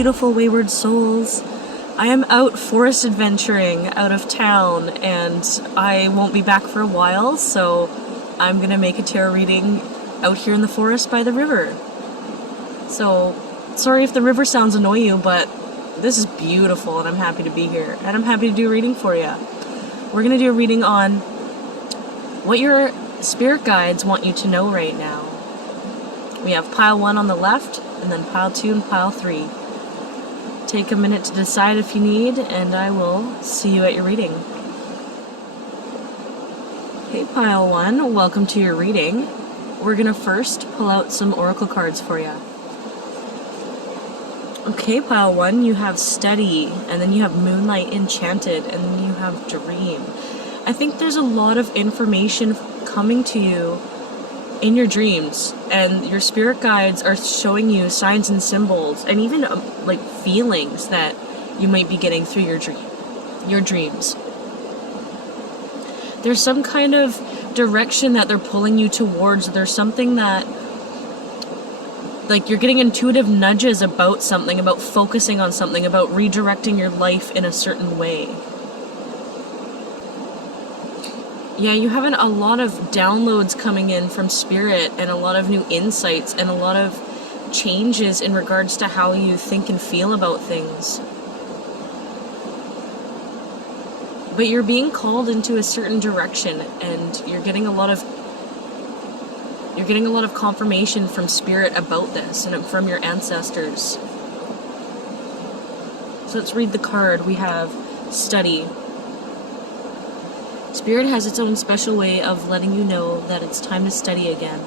beautiful wayward souls. I am out forest adventuring out of town, and I won't be back for a while, so I'm gonna make a tarot reading out here in the forest by the river. So, sorry if the river sounds annoy you, but this is beautiful and I'm happy to be here. And I'm happy to do a reading for you. We're gonna do a reading on what your spirit guides want you to know right now. We have pile 1 on the left, and then pile 2 and pile 3. Take a minute to decide if you need, and I will see you at your reading. Okay, pile 1, welcome to your reading. We're gonna first pull out some oracle cards for you. Okay, pile 1, you have Steady, and then you have Moonlight Enchanted, and then you have Dream. I think there's a lot of information coming to you in your dreams, and your spirit guides are showing you signs and symbols, and even like feelings that you might be getting through your dreams. There's some kind of direction that they're pulling you towards. There's something that, like, you're getting intuitive nudges about something, about focusing on something, about redirecting your life in a certain way. Yeah, you have a lot of downloads coming in from spirit, and a lot of new insights, and a lot of changes in regards to how you think and feel about things. But you're being called into a certain direction, and you're getting a lot of confirmation from spirit about this, and from your ancestors. So let's read the card. We have Study. Spirit has its own special way of letting you know that it's time to study again.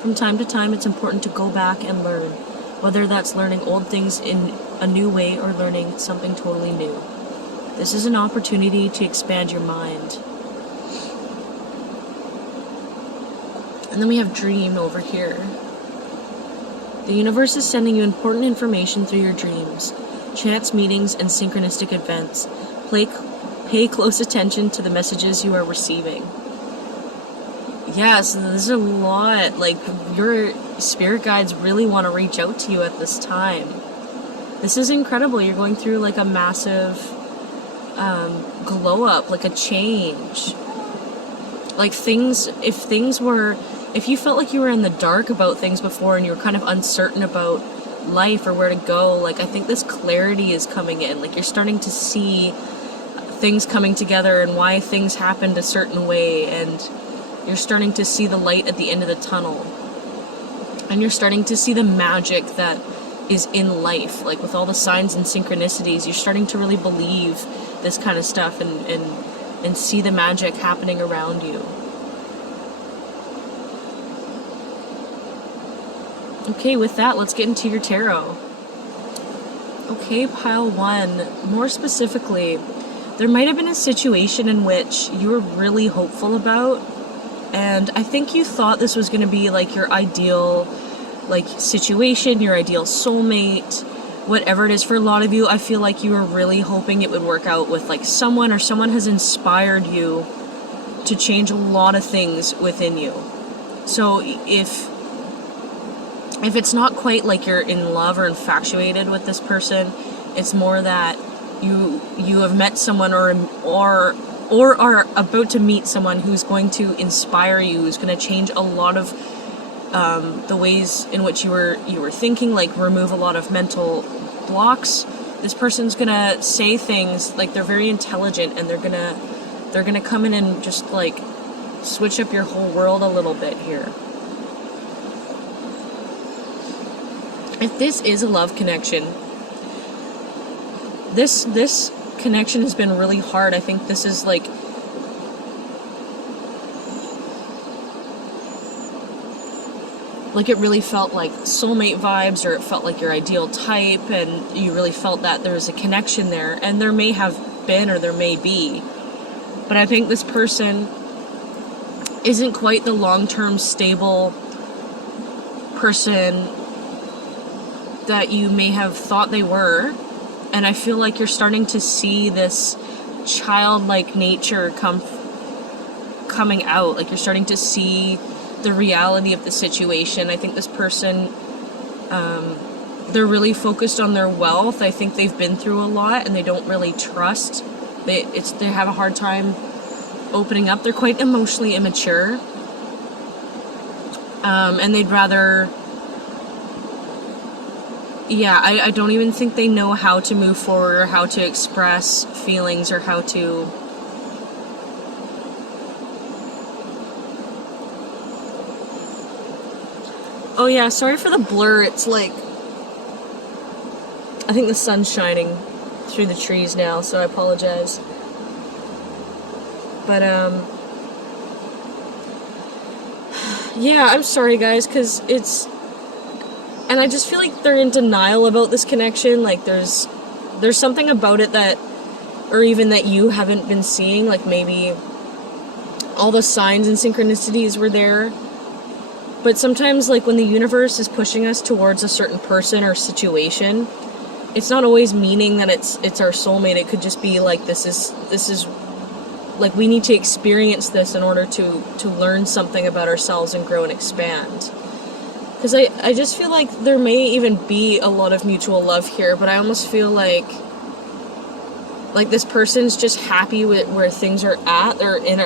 From time to time, it's important to go back and learn, whether that's learning old things in a new way or learning something totally new. This is an opportunity to expand your mind. And then we have Dream over here. The universe is sending you important information through your dreams, chance meetings, and synchronistic events. Pay close attention to the messages you are receiving. Yes, there's a lot. Like, your spirit guides really want to reach out to you at this time. This is incredible. You're going through like a massive glow up, like a change. Like, if you felt like you were in the dark about things before, and you were kind of uncertain about life or where to go, like, I think this clarity is coming in. Like, you're starting to see things coming together and why things happened a certain way, and you're starting to see the light at the end of the tunnel, and you're starting to see the magic that is in life. Like, with all the signs and synchronicities, you're starting to really believe this kind of stuff, and see the magic happening around you. Okay, with that, let's get into your tarot. Okay, pile 1, more specifically, there might have been a situation in which you were really hopeful about, and I think you thought this was going to be like your ideal situation, your ideal soulmate, whatever it is. For a lot of you, I feel like you were really hoping it would work out with like someone, or someone has inspired you to change a lot of things within you. So if it's not quite like you're in love or infatuated with this person, it's more that you have met someone or are about to meet someone who's going to inspire you, who's going to change a lot of the ways in which you were thinking, like remove a lot of mental blocks. This person's going to say things like, they're very intelligent, and they're going to come in and just like switch up your whole world a little bit here. If this is a love connection, this connection has been really hard. I think this is like it really felt like soulmate vibes, or it felt like your ideal type, and you really felt that there was a connection there, and there may have been, or there may be, but I think this person isn't quite the long-term stable person that you may have thought they were. And I feel like you're starting to see this childlike nature coming out. Like, you're starting to see the reality of the situation. I think this person they're really focused on their wealth. I think they've been through a lot and they don't really trust. They have a hard time opening up. They're quite emotionally immature. And they'd rather... Yeah, I don't even think they know how to move forward or how to express feelings or how to... Oh yeah, sorry for the blur. It's like... I think the sun's shining through the trees now, so I apologize. But, yeah, I'm sorry guys, because it's... And I just feel like they're in denial about this connection. Like there's something about it that, or even that you haven't been seeing. Like maybe all the signs and synchronicities were there. But sometimes, like when the universe is pushing us towards a certain person or situation, it's not always meaning that it's our soulmate. It could just be like this is like we need to experience this in order to learn something about ourselves and grow and expand. Because I just feel like there may even be a lot of mutual love here, but I almost feel like this person's just happy with where things are at. They're in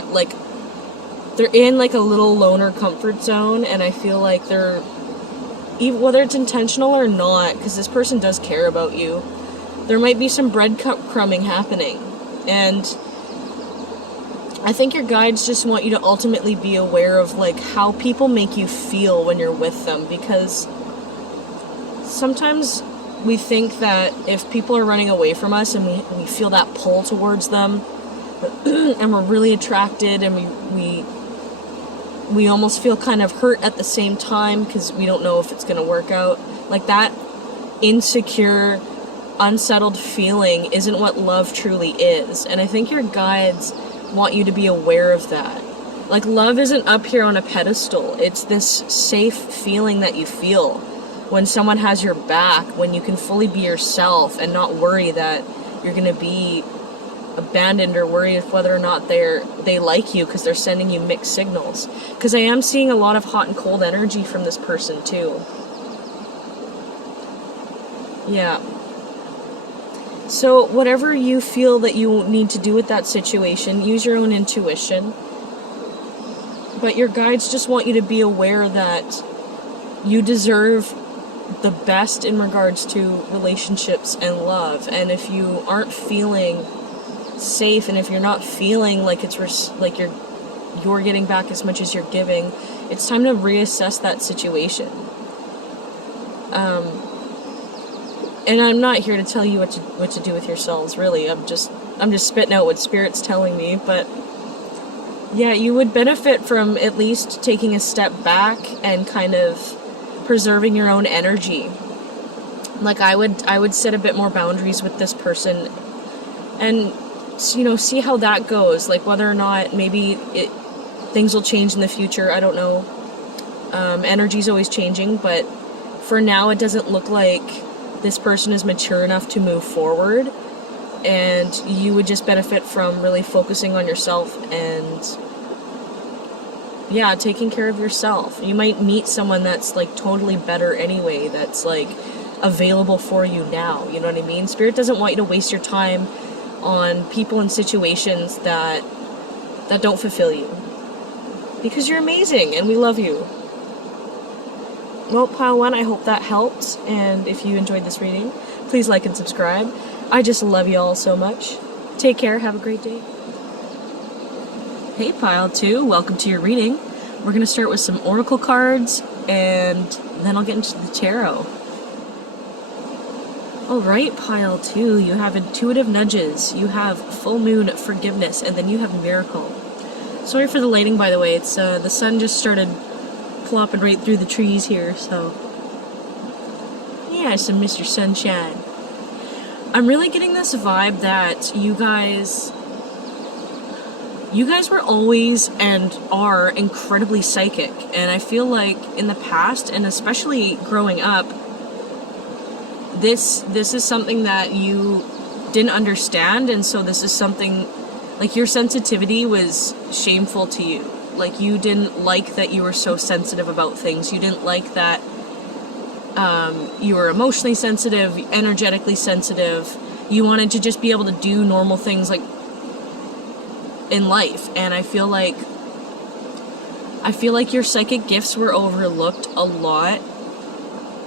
like a little loner comfort zone, and I feel like they're, whether it's intentional or not, because this person does care about you, there might be some breadcrumbing happening, and I think your guides just want you to ultimately be aware of like how people make you feel when you're with them, because sometimes we think that if people are running away from us and we feel that pull towards them and we're really attracted and we almost feel kind of hurt at the same time because we don't know if it's going to work out. Like that insecure, unsettled feeling isn't what love truly is. And I think your guides want you to be aware of that. Like love isn't up here on a pedestal. It's this safe feeling that you feel when someone has your back, when you can fully be yourself and not worry that you're going to be abandoned or worry if whether or not they like you because they're sending you mixed signals. Because I am seeing a lot of hot and cold energy from this person too. Yeah. So whatever you feel that you need to do with that situation, use your own intuition. But your guides just want you to be aware that you deserve the best in regards to relationships and love. And if you aren't feeling safe, and if you're not feeling like like you're getting back as much as you're giving, it's time to reassess that situation. And I'm not here to tell you what to do with yourselves, really. I'm just spitting out what Spirit's telling me, but yeah, you would benefit from at least taking a step back and kind of preserving your own energy. Like I would set a bit more boundaries with this person and see how that goes, like whether or not maybe things will change in the future. I don't know. Energy's always changing, but for now it doesn't look like this person is mature enough to move forward, and you would just benefit from really focusing on yourself and taking care of yourself. You might meet someone that's like totally better anyway, that's like available for you now, you know what I mean? Spirit doesn't want you to waste your time on people and situations that don't fulfill you, because you're amazing and we love you. Well, Pile 1, I hope that helped, and if you enjoyed this reading, please like and subscribe. I just love you all so much. Take care, have a great day. Hey Pile 2, welcome to your reading. We're going to start with some oracle cards, and then I'll get into the tarot. Alright, Pile 2, you have intuitive nudges, you have full moon, forgiveness, and then you have miracle. Sorry for the lighting, by the way. It's the sun just started plopping right through the trees here, so yeah, some Mr. Sunshine. I'm really getting this vibe that you guys were always and are incredibly psychic, and I feel like in the past, and especially growing up, this is something that you didn't understand, and so this is something, like your sensitivity was shameful to you. Like you didn't like that you were so sensitive about things. You didn't like that You were emotionally sensitive, energetically sensitive. You wanted to just be able to do normal things like in life. And I feel like your psychic gifts were overlooked a lot.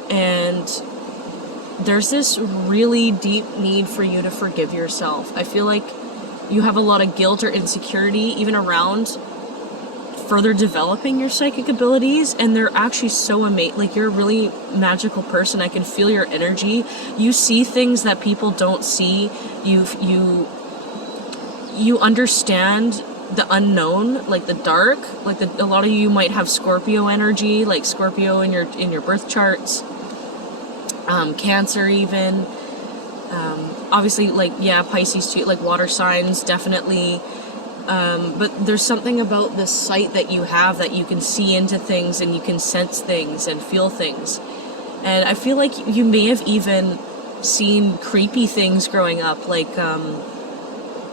And there's this really deep need for you to forgive yourself. I feel like you have a lot of guilt or insecurity even around further developing your psychic abilities, and they're actually so amazing. Like, you're a really magical person. I can feel your energy. You see things that people don't see. You understand the unknown, like the dark. Like, a lot of you might have Scorpio energy, like Scorpio in your birth charts. Cancer even. Obviously, like, yeah, Pisces too, like water signs, definitely. But there's something about the sight that you have that you can see into things and you can sense things and feel things. And I feel like you may have even seen creepy things growing up, like,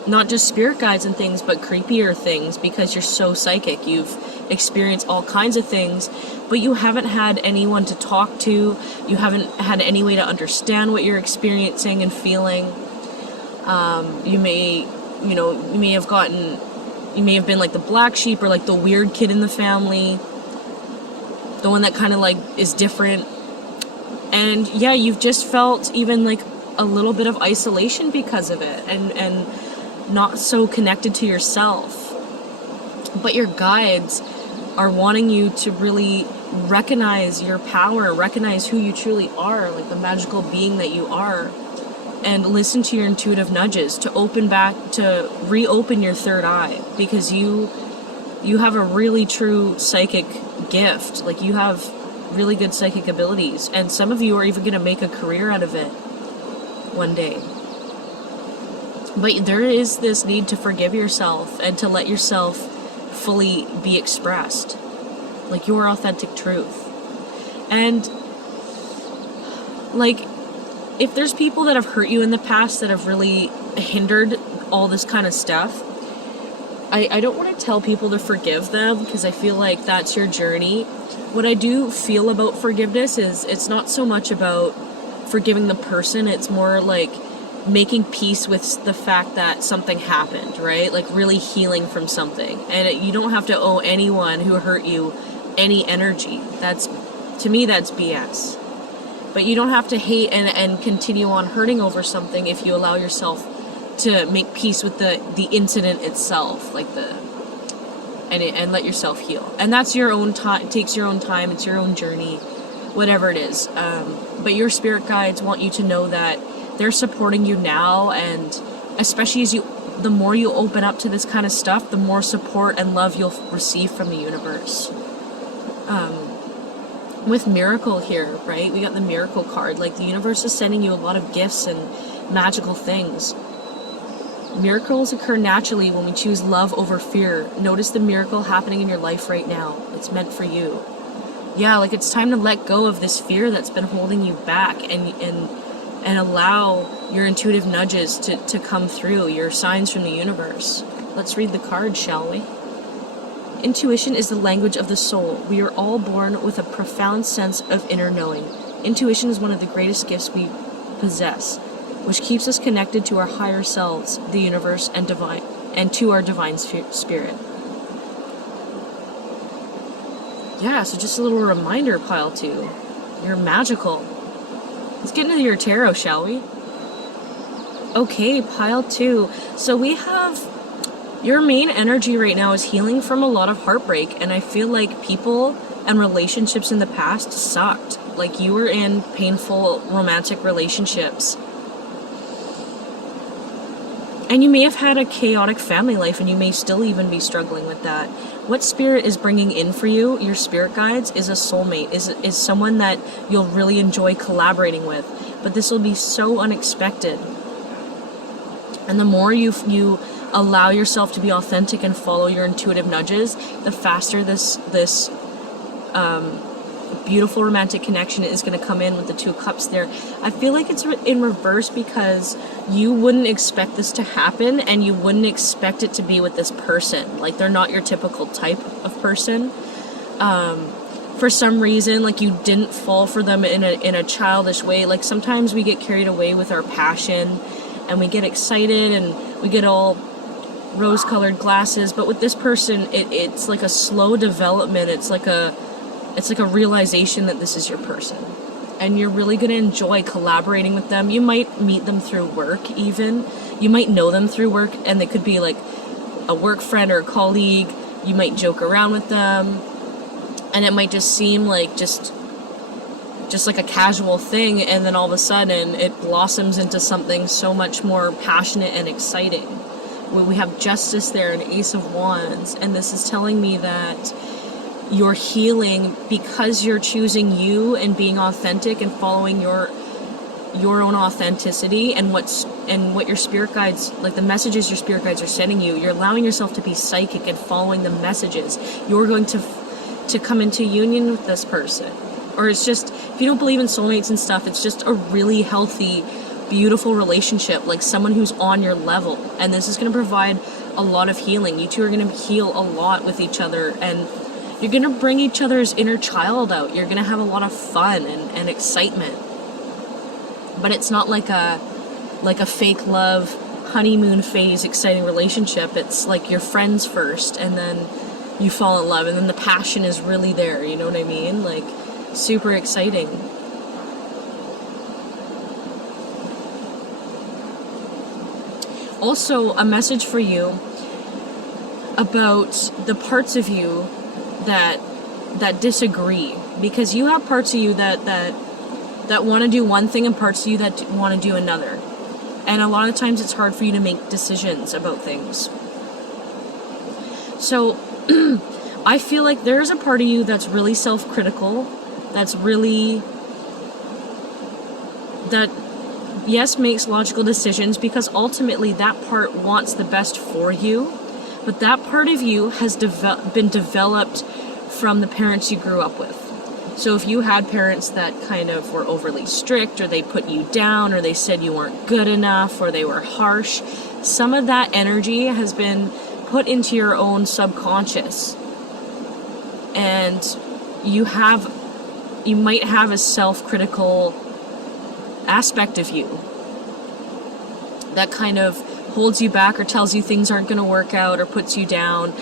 not just spirit guides and things, but creepier things, because you're so psychic. You've experienced all kinds of things, but you haven't had anyone to talk to. You haven't had any way to understand what you're experiencing and feeling. You may have been like the black sheep, or like the weird kid in the family, the one that kind of like is different. And yeah, you've just felt even like a little bit of isolation because of it, and not so connected to yourself. But your guides are wanting you to really recognize your power, recognize who you truly are, like the magical being that you are, and listen to your intuitive nudges to reopen your third eye, because you have a really true psychic gift. Like, you have really good psychic abilities, and some of you are even going to make a career out of it one day. But there is this need to forgive yourself and to let yourself fully be expressed, like your authentic truth. And like, if there's people that have hurt you in the past that have really hindered all this kind of stuff, I don't want to tell people to forgive them, because I feel like that's your journey. What I do feel about forgiveness is it's not so much about forgiving the person, it's more like making peace with the fact that something happened, right? Like, really healing from something. And you don't have to owe anyone who hurt you any energy. To me, that's BS. But you don't have to hate and continue on hurting over something if you allow yourself to make peace with the incident itself, like and let yourself heal. And that's your own time, takes your own time, it's your own journey, whatever it is. But your spirit guides want you to know that they're supporting you now, and especially the more you open up to this kind of stuff, the more support and love you'll receive from the universe. With miracle here, right? We got the miracle card. Like, the universe is sending you a lot of gifts and magical things. Miracles occur naturally when we choose love over fear. Notice the miracle happening in your life right now. It's meant for you. Yeah, like, it's time to let go of this fear that's been holding you back, and allow your intuitive nudges to come through, your signs from the universe. Let's read the card, shall we? Intuition is the language of the soul. We are all born with a profound sense of inner knowing. Intuition is one of the greatest gifts we possess, which keeps us connected to our higher selves, the universe, and to our divine spirit. Yeah, so just a little reminder, pile 2. You're magical. Let's get into your tarot, shall we? Okay, pile 2. So we have your main energy right now is healing from a lot of heartbreak, and I feel like people and relationships in the past sucked. Like, you were in painful romantic relationships. And you may have had a chaotic family life, and you may still even be struggling with that. What spirit is bringing in for you, your spirit guides, is a soulmate, is someone that you'll really enjoy collaborating with. But this will be so unexpected. And the more you allow yourself to be authentic and follow your intuitive nudges, the faster this beautiful romantic connection is going to come in with the 2 cups there. I feel like it's in reverse, because you wouldn't expect this to happen, and you wouldn't expect it to be with this person. Like, they're not your typical type of person. for some reason, like, you didn't fall for them in a childish way. Like, sometimes we get carried away with our passion and we get excited and we get all rose-colored glasses, but with this person, it's like a slow development. It's like a realization that this is your person, and you're really going to enjoy collaborating with them. You might meet them through work, even. You might know them through work, and they could be like a work friend or a colleague. You might joke around with them, and it might just seem like just like a casual thing, and then all of a sudden it blossoms into something so much more passionate and exciting. We have Justice there, an Ace of Wands, and this is telling me that you're healing because you're choosing you and being authentic and following your own authenticity and what your spirit guides, like the messages your spirit guides are sending you. You're allowing yourself to be psychic and following the messages. You're going to come into union with this person. Or it's just, if you don't believe in soulmates and stuff, it's just a really healthy, beautiful relationship, like someone who's on your level. And this is going to provide a lot of healing. You two are going to heal a lot with each other, and you're going to bring each other's inner child out. You're going to have a lot of fun and excitement. But it's not like a fake love, honeymoon phase, exciting relationship. It's like you're friends first, and then you fall in love, and then the passion is really there. You know what I mean? Like, super exciting. Also, a message for you about the parts of you that disagree, because you have parts of you that want to do one thing and parts of you that want to do another, and a lot of times it's hard for you to make decisions about things. So I feel like there's a part of you that's really self-critical, that yes, makes logical decisions, because ultimately that part wants the best for you, but that part of you has been developed from the parents you grew up with. So if you had parents that kind of were overly strict, or they put you down, or they said you weren't good enough, or they were harsh, some of that energy has been put into your own subconscious, and you might have a self-critical aspect of you that kind of holds you back, or tells you things aren't going to work out, or puts you down.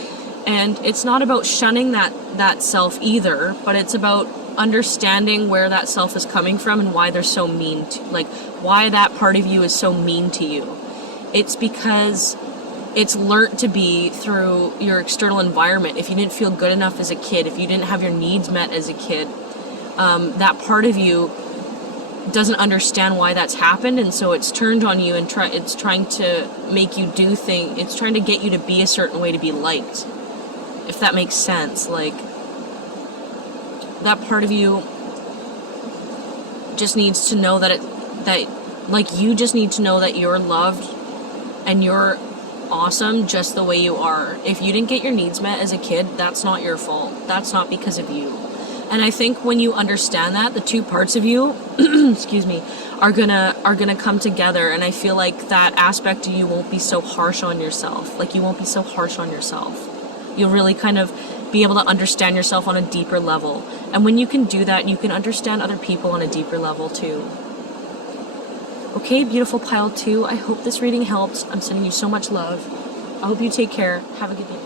And it's not about shunning that self either, but it's about understanding where that self is coming from and why they're so mean to, like, why that part of you is so mean to you. It's because it's learnt to be through your external environment. If you didn't feel good enough as a kid, if you didn't have your needs met as a kid, that part of you doesn't understand why that's happened, and so it's turned on you, and it's trying to make you do things. It's trying to get you to be a certain way to be liked, if that makes sense. Like, that part of you just needs to know you just need to know that you're loved and you're awesome just the way you are. If you didn't get your needs met as a kid, that's not your fault. That's not because of you. And I think when you understand that, the two parts of you, excuse me, are gonna come together, and I feel like that aspect of you won't be so harsh on yourself. Like, you won't be so harsh on yourself. You'll really kind of be able to understand yourself on a deeper level. And when you can do that, you can understand other people on a deeper level too. Okay, beautiful pile 2, I hope this reading helped. I'm sending you so much love. I hope you take care. Have a good day.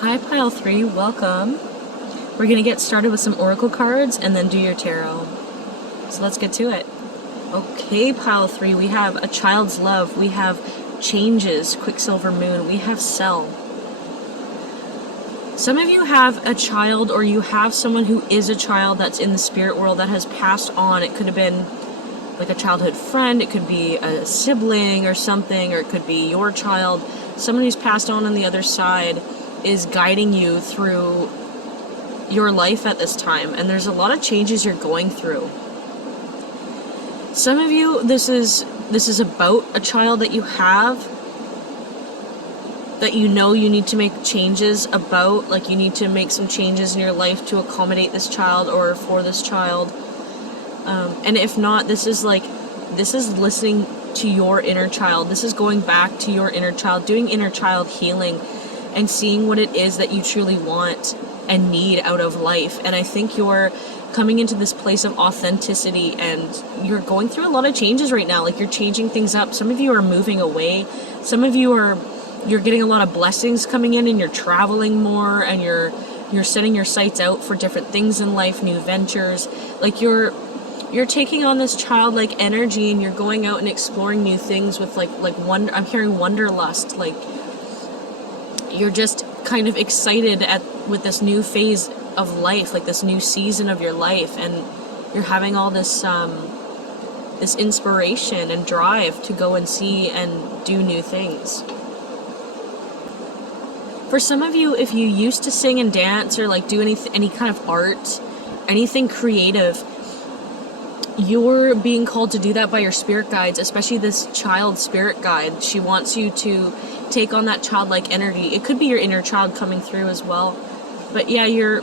Hi, pile 3, welcome. We're going to get started with some oracle cards and then do your tarot. So let's get to it. Okay, pile 3, we have a child's love. We have changes, Quicksilver Moon. We have Cell. Some of you have a child, or you have someone who is a child that's in the spirit world that has passed on. It could have been like a childhood friend, it could be a sibling or something, or it could be your child. Someone who's passed on the other side is guiding you through your life at this time, and there's a lot of changes you're going through. Some of you, this is about a child that you have, that you know you need to make changes about, like you need to make some changes in your life to accommodate this child or for this child. And if not, this is listening to your inner child. This is going back to your inner child, doing inner child healing, and seeing what it is that you truly want, and need out of life. And I think you're coming into this place of authenticity, and you're going through a lot of changes right now. Like, you're changing things up. Some of you are moving away. Some of you you're getting a lot of blessings coming in, and you're traveling more, and you're setting your sights out for different things in life, new ventures. Like, you're taking on this childlike energy, and you're going out and exploring new things with like wonder. I'm hearing wanderlust. Like, you're just kind of excited with this new phase of life, like this new season of your life, and you're having all this this inspiration and drive to go and see and do new things. For some of you, if you used to sing and dance or like do any kind of art, anything creative, you're being called to do that by your spirit guides, especially this child spirit guide. She wants you to take on that childlike energy. It could be your inner child coming through as well. But yeah, you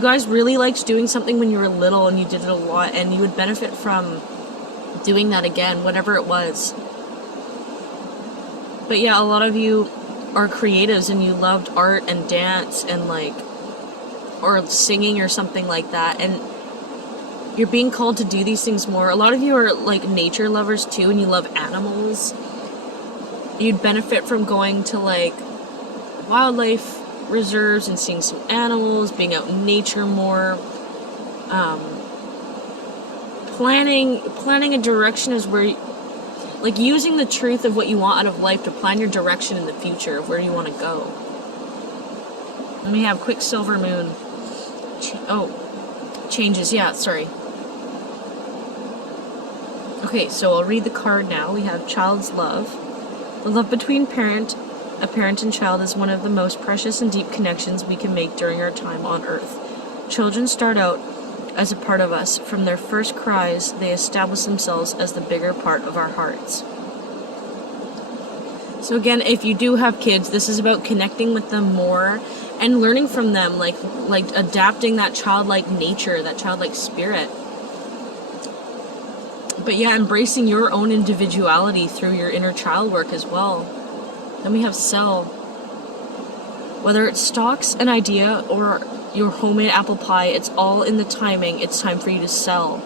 guys really liked doing something when you were little, and you did it a lot, and you would benefit from doing that again, whatever it was. But yeah, a lot of you are creatives, and you loved art and dance and or singing or something like that, and you're being called to do these things more. A lot of you are like nature lovers too, and you love animals. You'd benefit from going to like wildlife reserves and seeing some animals, being out in nature more. Planning a direction is where like using the truth of what you want out of life to plan your direction in the future of where you want to go. Let me have Quicksilver Moon. Changes. Yeah, sorry. Okay, so I'll read the card now. We have Child's Love. The love between a parent and child is one of the most precious and deep connections we can make during our time on Earth. Children start out as a part of us. From their first cries, they establish themselves as the bigger part of our hearts. So again, if you do have kids, this is about connecting with them more and learning from them, like adapting that childlike nature, that childlike spirit. But yeah, embracing your own individuality through your inner child work as well. Then we have Sell. Whether it stalks an idea or your homemade apple pie, it's all in the timing. It's time for you to sell.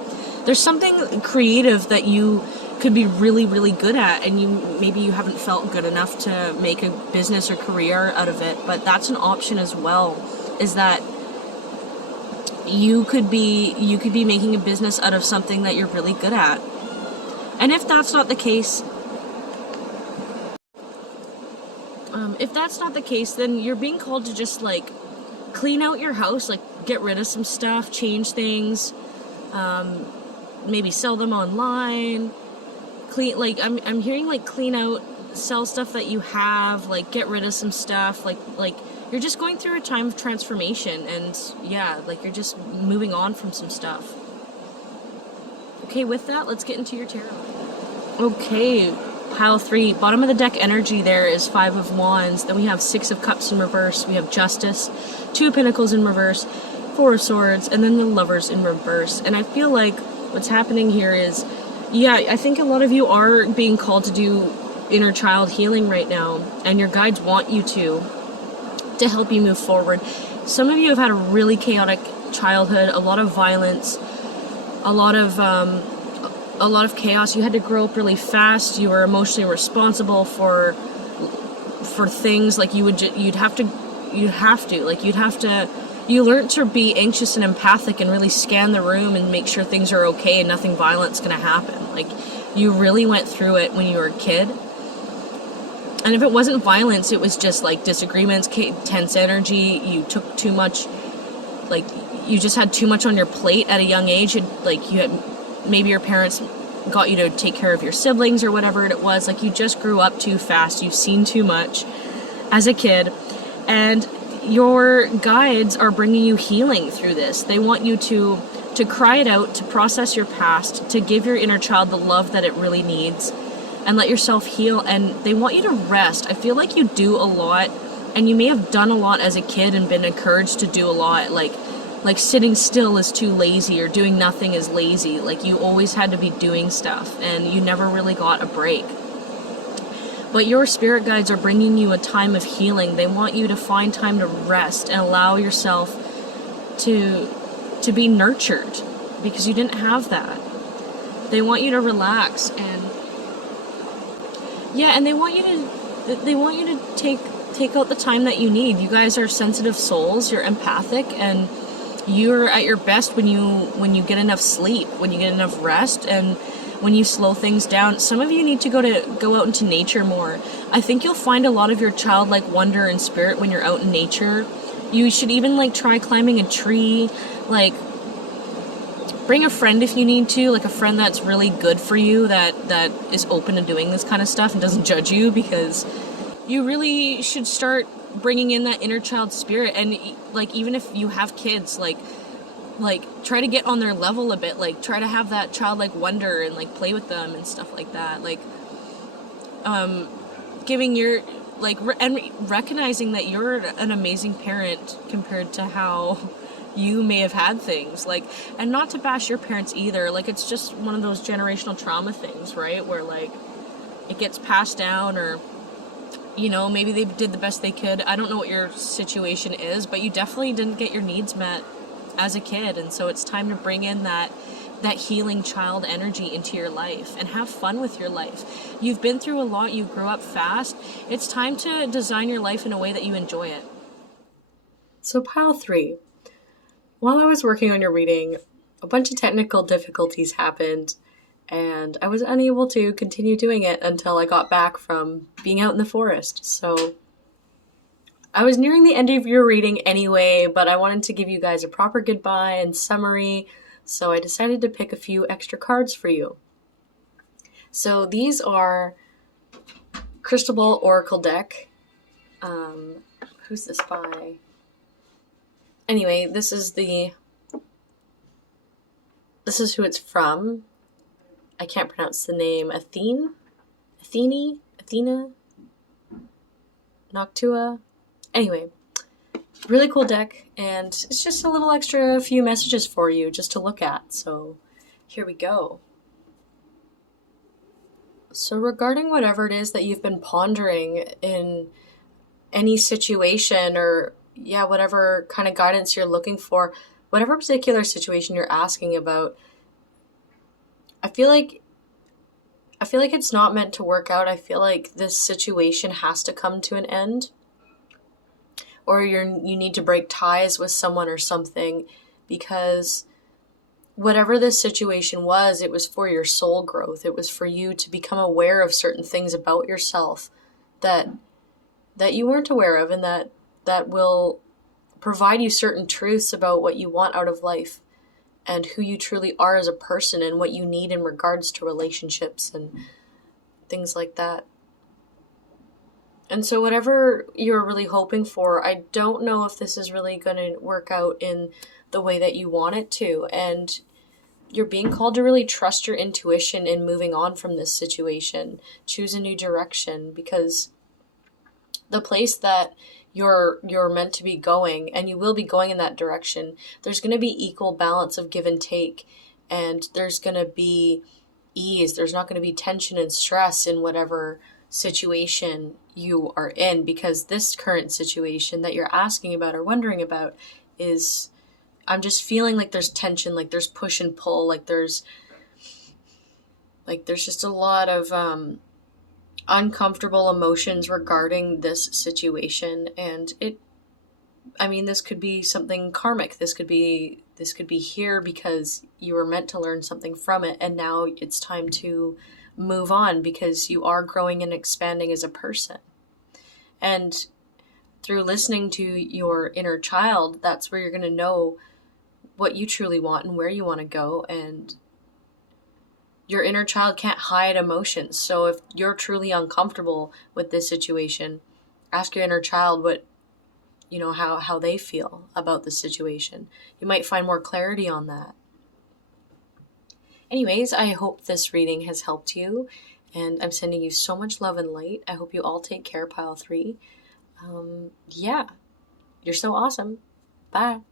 There's something creative that you could be really, really good at, and maybe you haven't felt good enough to make a business or career out of it, but that's an option as well, is that you could be making a business out of something that you're really good at. And if that's not the case, then you're being called to just like clean out your house, like get rid of some stuff, change things, maybe sell them online. I'm hearing like clean out, sell stuff that you have, like get rid of some stuff, like you're just going through a time of transformation, and yeah, like you're just moving on from some stuff. Okay, with that, let's get into your tarot. Okay, pile 3, bottom of the deck energy there is 5 of Wands, then we have 6 of Cups in reverse, we have Justice, 2 of Pentacles in reverse, 4 of Swords, and then the Lovers in reverse. And I feel like what's happening here is, yeah, I think a lot of you are being called to do inner child healing right now, and your guides want you to help you move forward. Some of you have had a really chaotic childhood, a lot of violence, a lot of chaos. You had to grow up really fast. You were emotionally responsible for things. Like you learned to be anxious and empathic and really scan the room and make sure things are okay and nothing violent's gonna happen. Like, you really went through it when you were a kid. And if it wasn't violence, it was just like disagreements, tense energy. You took too much, like you just had too much on your plate at a young age. Maybe your parents got you to take care of your siblings or whatever it was. Like, you just grew up too fast. You've seen too much as a kid, and your guides are bringing you healing through this. They want you to cry it out, to process your past, to give your inner child the love that it really needs, and let yourself heal. And they want you to rest. I feel like you do a lot, and you may have done a lot as a kid and been encouraged to do a lot, like sitting still is too lazy, or doing nothing is lazy. Like, you always had to be doing stuff, and you never really got a break. But your spirit guides are bringing you a time of healing. They want you to find time to rest and allow yourself to be nurtured, because you didn't have that. They want you to relax, and they want you to take out the time that you need. You guys are sensitive souls, you're empathic, and you're at your best when you get enough sleep, when you get enough rest, and when you slow things down. Some of you need to go out into nature more. I think you'll find a lot of your childlike wonder and spirit when you're out in nature. You should even like try climbing a tree, like bring a friend if you need to, like a friend that's really good for you, that is open to doing this kind of stuff and doesn't judge you, because you really should start bringing in that inner child spirit. And like, even if you have kids, like try to get on their level a bit, like try to have that childlike wonder and like play with them and stuff like that. Like giving your and recognizing that you're an amazing parent compared to how you may have had things, like, and not to bash your parents either, like it's just one of those generational trauma things, right, where like it gets passed down, or maybe they did the best they could. I don't know what your situation is, but you definitely didn't get your needs met as a kid, and so it's time to bring in that healing child energy into your life and have fun with your life. You've been through a lot, you grew up fast. It's time to design your life in a way that you enjoy it. So pile 3. While I was working on your reading, a bunch of technical difficulties happened, and I was unable to continue doing it until I got back from being out in the forest. So I was nearing the end of your reading anyway, but I wanted to give you guys a proper goodbye and summary, so I decided to pick a few extra cards for you. So these are Crystal Ball Oracle deck. Who's this by? Anyway, this is who it's from. I can't pronounce the name. Athena, Noctua. Anyway, really cool deck, and it's just a little extra few messages for you just to look at. So here we go. So regarding whatever it is that you've been pondering in any situation, or whatever kind of guidance you're looking for, whatever particular situation you're asking about, I feel like it's not meant to work out. I feel like this situation has to come to an end, or you need to break ties with someone or something, because whatever this situation was, it was for your soul growth. It was for you to become aware of certain things about yourself that you weren't aware of, and that will provide you certain truths about what you want out of life and who you truly are as a person and what you need in regards to relationships and things like that. And so whatever you're really hoping for, I don't know if this is really going to work out in the way that you want it to. And you're being called to really trust your intuition in moving on from this situation. Choose a new direction, because the place that you're meant to be going, and you will be going in that direction, there's going to be equal balance of give and take, and there's going to be ease. There's not going to be tension and stress in whatever situation you are in, because this current situation that you're asking about or wondering about is, I'm just feeling like there's tension, like there's push and pull, like there's just a lot of uncomfortable emotions regarding this situation. And this could be something karmic. This could be here because you were meant to learn something from it, and now it's time to move on because you are growing and expanding as a person. And through listening to your inner child, that's where you're going to know what you truly want and where you want to go. And your inner child can't hide emotions. So if you're truly uncomfortable with this situation, ask your inner child how they feel about the situation. You might find more clarity on that. Anyways, I hope this reading has helped you, and I'm sending you so much love and light. I hope you all take care, Pile 3. You're so awesome. Bye.